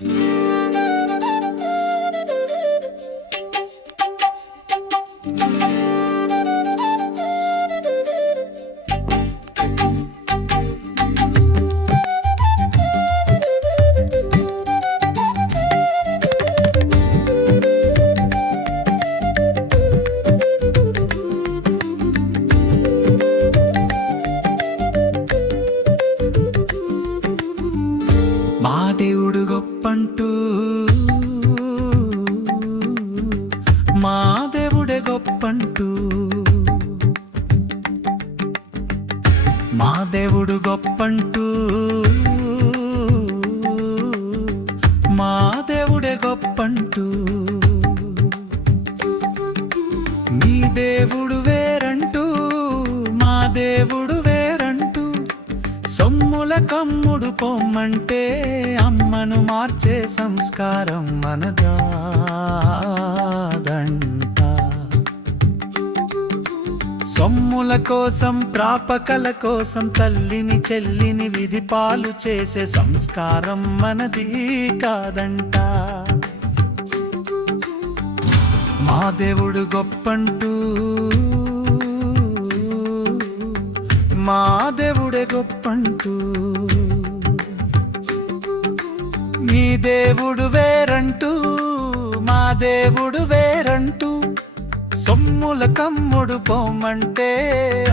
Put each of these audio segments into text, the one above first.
మా మా దేవుడు గొప్పంటూ మా దేవుడే గొప్పంటూ. మీ దేవుడు వేరంటూ మా దేవుడు వేరంటూ. సొమ్ముల కమ్ముడు పొమ్మంటే అమ్మను మార్చే సంస్కారం మనదా. సొమ్ముల కోసం ప్రాపకల కోసం తల్లిని చెల్లిని విధి పాలు చేసే సంస్కారం మనది కాదంట. మా దేవుడు గొప్పంటూ మా దేవుడే గొప్పంటూ మీ దేవుడు వేరంటూ మా దేవుడు వేరంటూ కమ్ముల కమ్ముడు పోమంటే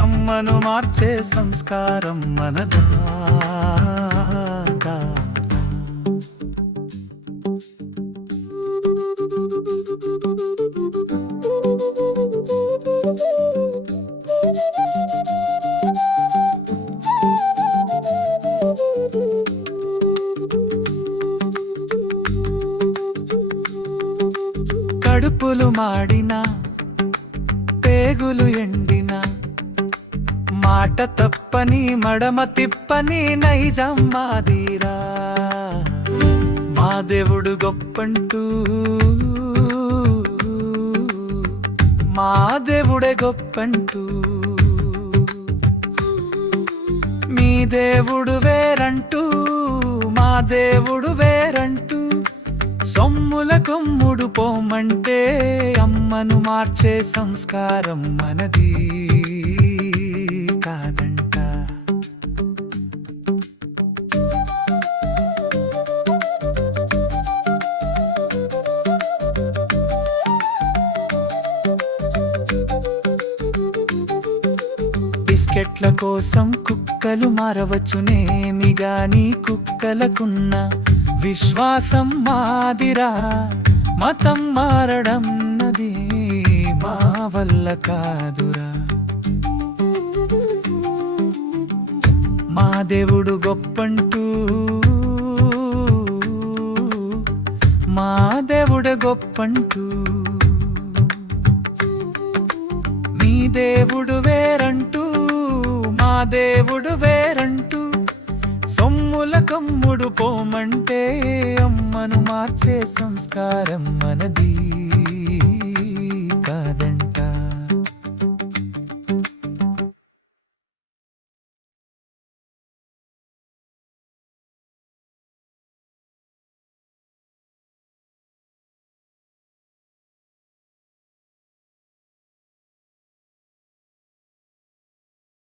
అమ్మను మార్చే సంస్కారం మనదా. కడుపులు మాడినా పేగులు ఎండిన మాట తప్పని మడమ తిప్పని నైజం మాదిరా. మా దేవుడు గొప్పంటూ మా దేవుడే గొప్పంటూ మీ దేవుడు వేరంటూ మా దేవుడు వేర పూల కొమ్ముడు పోమంటే అమ్మను మార్చే సంస్కారం మనది కాదంట. బిస్కెట్ల కోసం కుక్కలు మారవచ్చునేమి గాని కుక్కలకున్న విశ్వాసం మాదిరా మతం మారడం నది మా వల్ల కాదురా. మా దేవుడు గొప్పంటూ మా దేవుడు గొప్పంటూ మీ దేవుడు వేరంటూ మా దేవుడు వేరంటూ కమ్ముడు పోమంటే అమ్మను మార్చే సంస్కారం మనది.